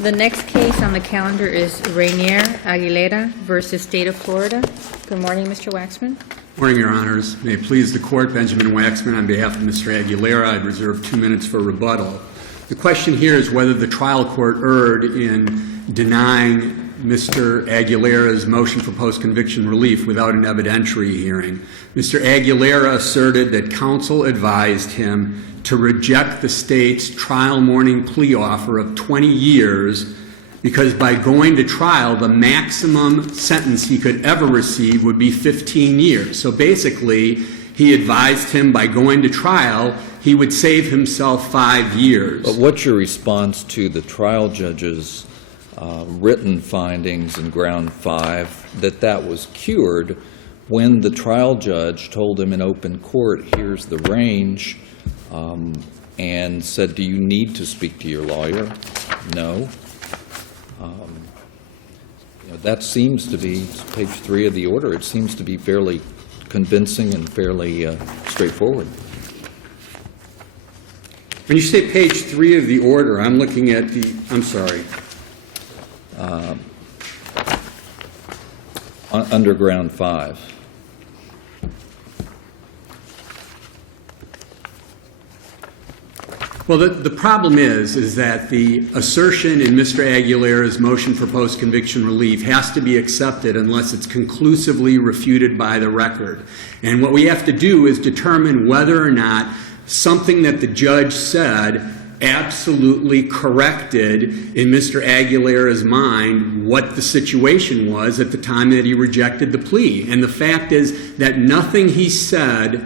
The next case on the calendar is Reynyer Aguilera versus State of Florida. Good morning, Mr. Waxman. Morning, Your Honors. May it please the Court, Benjamin Waxman on behalf of Mr. Aguilera. I'd reserve 2 minutes for rebuttal. The question here is whether the trial court erred in denying Mr. Aguilera's motion for post-conviction relief without an evidentiary hearing. Mr. Aguilera asserted that counsel advised him to reject the state's trial morning plea offer of 20 years because by going to trial, the maximum sentence he could ever receive would be 15 years. So basically, he advised him by going to trial, he would save himself 5 years. But what's your response to the trial judge's written findings in ground 5 that was cured when the trial judge told him in open court, here's the range, and said, do you need to speak to your lawyer? No. That seems to be, page 3 of the order, it seems to be fairly convincing and fairly straightforward. When you say page 3 of the order, I'm looking at the, I'm sorry. Under ground 5. Well, the problem is that the assertion in Mr. Aguilera's motion for post-conviction relief has to be accepted unless it's conclusively refuted by the record. And what we have to do is determine whether or not something that the judge said absolutely corrected in Mr. Aguilera's mind what the situation was at the time that he rejected the plea. And the fact is that nothing he said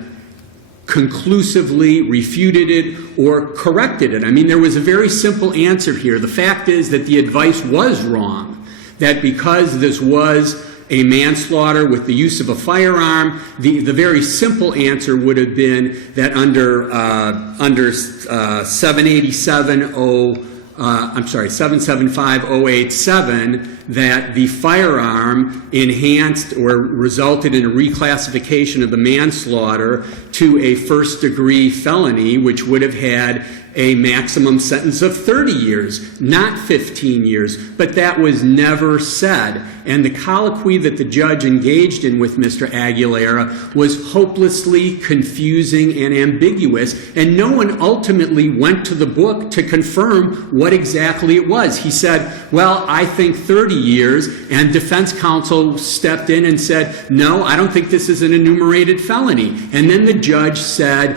conclusively refuted it or corrected it. I mean, there was a very simple answer here. The fact is that the advice was wrong, that because this was a manslaughter with the use of a firearm, the very simple answer would have been that under 775-087, that the firearm enhanced or resulted in a reclassification of the manslaughter to a first-degree felony, which would have had a maximum sentence of 30 years, not 15 years. But that was never said. And the colloquy that the judge engaged in with Mr. Aguilera was hopelessly confusing and ambiguous, and no one ultimately went to the book to confirm what exactly it was. He said, well, I think 30 years, and defense counsel stepped in and said, no, I don't think this is an enumerated felony. And then the judge said,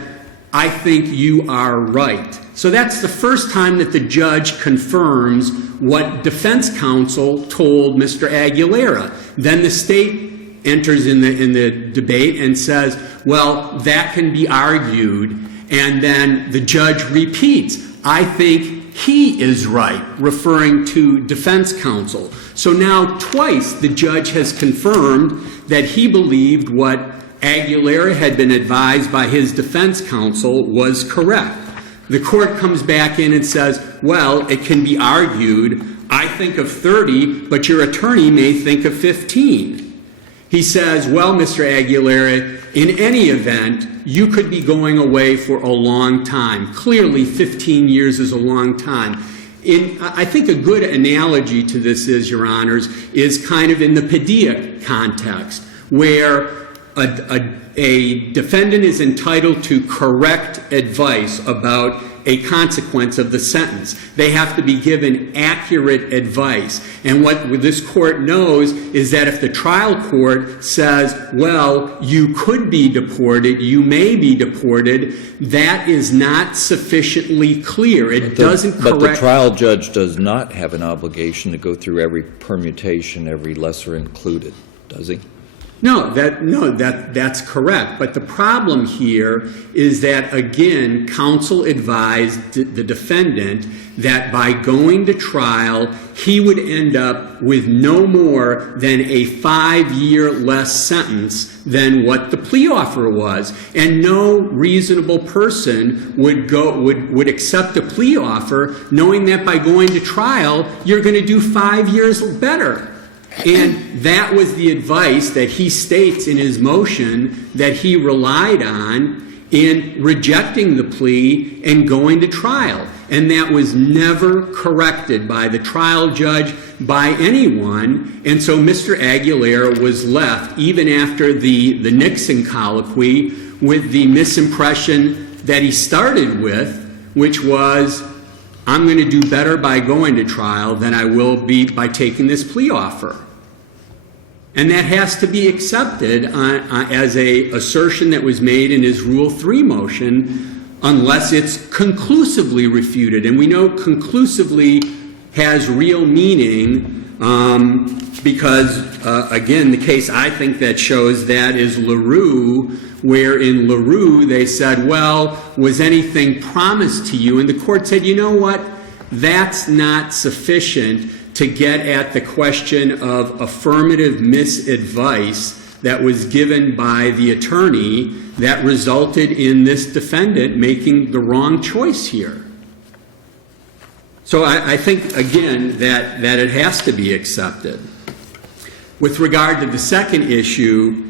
I think you are right. So that's the first time that the judge confirms what defense counsel told Mr. Aguilera. Then the state enters in the debate and says, well, that can be argued. And then the judge repeats, I think he is right, referring to defense counsel. So now twice the judge has confirmed that he believed what Aguilera had been advised by his defense counsel was correct. The court comes back in and says, well, it can be argued, I think of 30, but your attorney may think of 15. He says, well, Mr. Aguilera, in any event, you could be going away for a long time. Clearly, 15 years is a long time. I think a good analogy to this is, Your Honors, is kind of in the Padilla context, where a defendant is entitled to correct advice about a consequence of the sentence. They have to be given accurate advice. And what this court knows is that if the trial court says, well, you could be deported, you may be deported, that is not sufficiently clear. It doesn't correct. But the trial judge does not have an obligation to go through every permutation, every lesser included, does he? No, that's correct. But the problem here is that, again, counsel advised the defendant that by going to trial, he would end up with no more than a 5-year less sentence than what the plea offer was. And no reasonable person would accept a plea offer knowing that by going to trial, you're going to do 5 years better. And that was the advice that he states in his motion that he relied on in rejecting the plea and going to trial. And that was never corrected by the trial judge, by anyone. And so Mr. Aguilera was left, even after the Nixon colloquy, with the misimpression that he started with, which was, I'm going to do better by going to trial than I will be by taking this plea offer. And that has to be accepted as an assertion that was made in his Rule 3 motion, unless it's conclusively refuted. And we know conclusively has real meaning because, again, the case I think that shows that is LaRue, where in LaRue they said, well, was anything promised to you? And the court said, you know what? That's not sufficient to get at the question of affirmative misadvice that was given by the attorney that resulted in this defendant making the wrong choice here. So I think, again, that it has to be accepted. With regard to the second issue,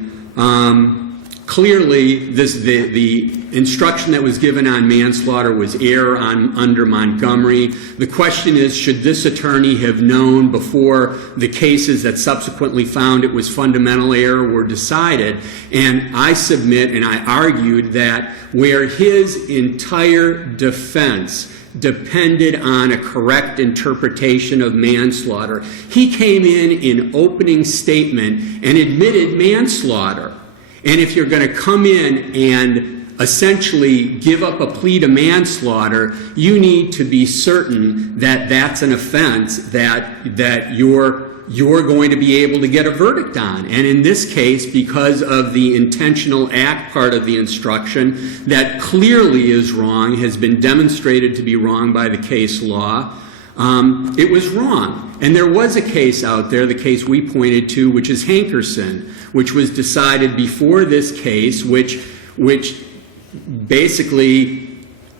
clearly the instruction that was given on manslaughter was error under Montgomery. The question is, should this attorney have known before the cases that subsequently found it was fundamental error were decided? And I submit and I argued that where his entire defense depended on a correct interpretation of manslaughter, he came in opening statement and admitted manslaughter. And if you're going to come in and essentially give up a plea to manslaughter, you need to be certain that that's an offense that you're going to be able to get a verdict on. And in this case, because of the intentional act part of the instruction that clearly is wrong, has been demonstrated to be wrong by the case law, it was wrong. And there was a case out there, the case we pointed to, which is Hankerson, which was decided before this case, which basically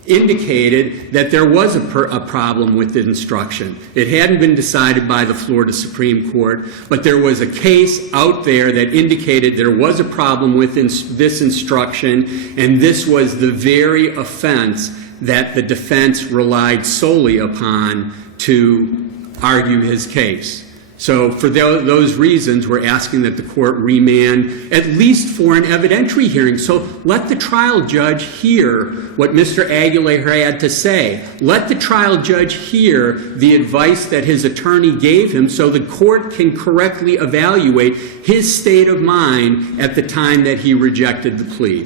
indicated that there was a problem with the instruction. It hadn't been decided by the Florida Supreme Court, but there was a case out there that indicated there was a problem with this instruction, and this was the very offense that the defense relied solely upon to argue his case. So for those reasons, we're asking that the court remand at least for an evidentiary hearing. So let the trial judge hear what Mr. Aguilera had to say. Let the trial judge hear the advice that his attorney gave him so the court can correctly evaluate his state of mind at the time that he rejected the plea.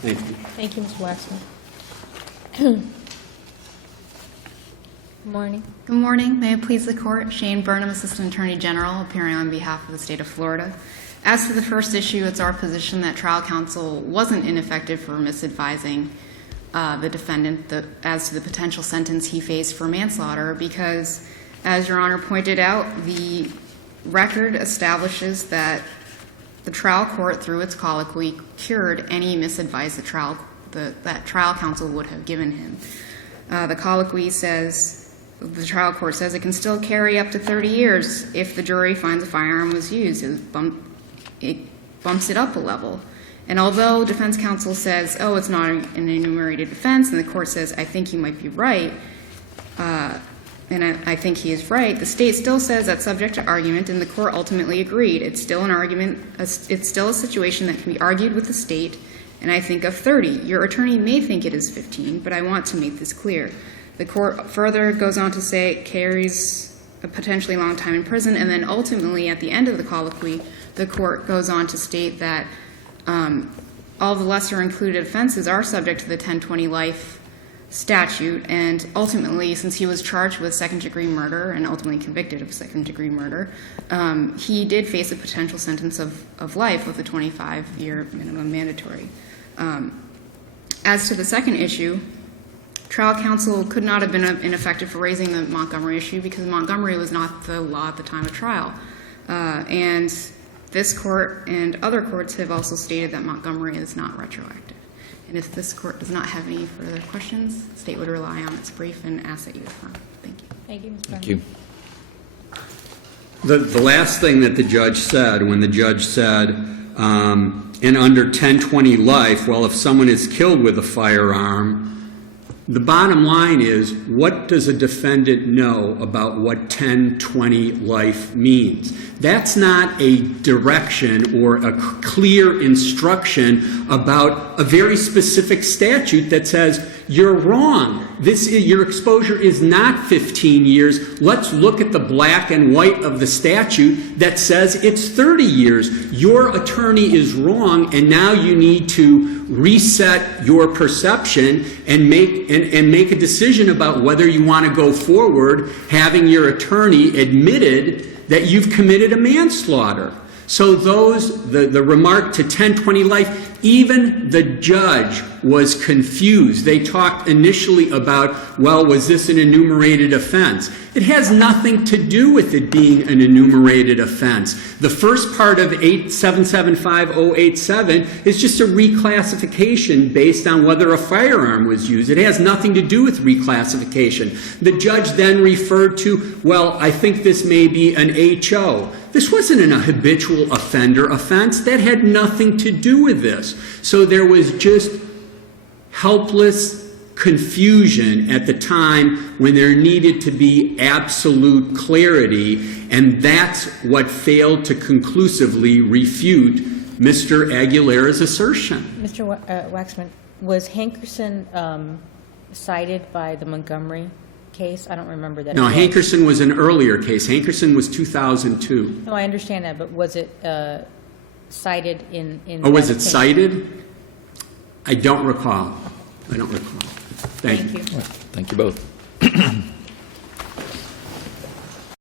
Thank you. Thank you, Mr. Waxman. Good morning. Good morning. May it please the Court. Shane Burnham, Assistant Attorney General, appearing on behalf of the State of Florida. As to the first issue, it's our position that trial counsel wasn't ineffective for misadvising the defendant as to the potential sentence he faced for manslaughter because, as Your Honor pointed out, the record establishes that the trial court, through its colloquy, cured any misadvice that trial counsel would have given him. The colloquy says, the trial court says it can still carry up to 30 years if the jury finds a firearm was used. It bumps it up a level. And although defense counsel says, oh, it's not an enumerated defense, and the court says, I think you might be right, and I think he is right, the state still says that's subject to argument, and the court ultimately agreed. It's still an argument. It's still a situation that can be argued with the state, and I think of 30. Your attorney may think it is 15, but I want to make this clear. The court further goes on to say it carries a potentially long time in prison, and then ultimately at the end of the colloquy, the court goes on to state that all the lesser included offenses are subject to the 1020 life statute, and ultimately, since he was charged with second-degree murder and ultimately convicted of second-degree murder, he did face a potential sentence of life with a 25-year minimum mandatory. As to the second issue, trial counsel could not have been ineffective for raising the Montgomery issue because Montgomery was not the law at the time of trial. And this court and other courts have also stated that Montgomery is not retroactive. And if this court does not have any further questions, the state would rely on its brief and ask that you affirm. Thank you. Thank you, Mr. Thank you. The last thing that the judge said, when the judge said, and under 1020 life, well, if someone is killed with a firearm, the bottom line is, what does a defendant know about what 1020 life means? That's not a direction or a clear instruction about a very specific statute that says, you're wrong. Your exposure is not 15 years. Let's look at the black and white of the statute that says it's 30 years. Your attorney is wrong, and now you need to reset your perception and make a decision about whether you want to go forward having your attorney admitted that you've committed a manslaughter. So the remark to 1020 life, even the judge was confused. They talked initially about, well, was this an enumerated offense? It has nothing to do with it being an enumerated offense. The first part of 775087 is just a reclassification based on whether a firearm was used. It has nothing to do with reclassification. The judge then referred to, well, I think this may be an HO. This wasn't a habitual offender offense. That had nothing to do with this. So there was just helpless confusion at the time when there needed to be absolute clarity, and that's what failed to conclusively refute Mr. Aguilera's assertion. Mr. Waxman, was Hankerson cited by the Montgomery case? I don't remember that. No, Hankerson was an earlier case. Hankerson was 2002. No, I understand that, but was it cited in Oh, was that it case? cited? I don't recall. I don't recall. Thank you. Thank you. Thank you both.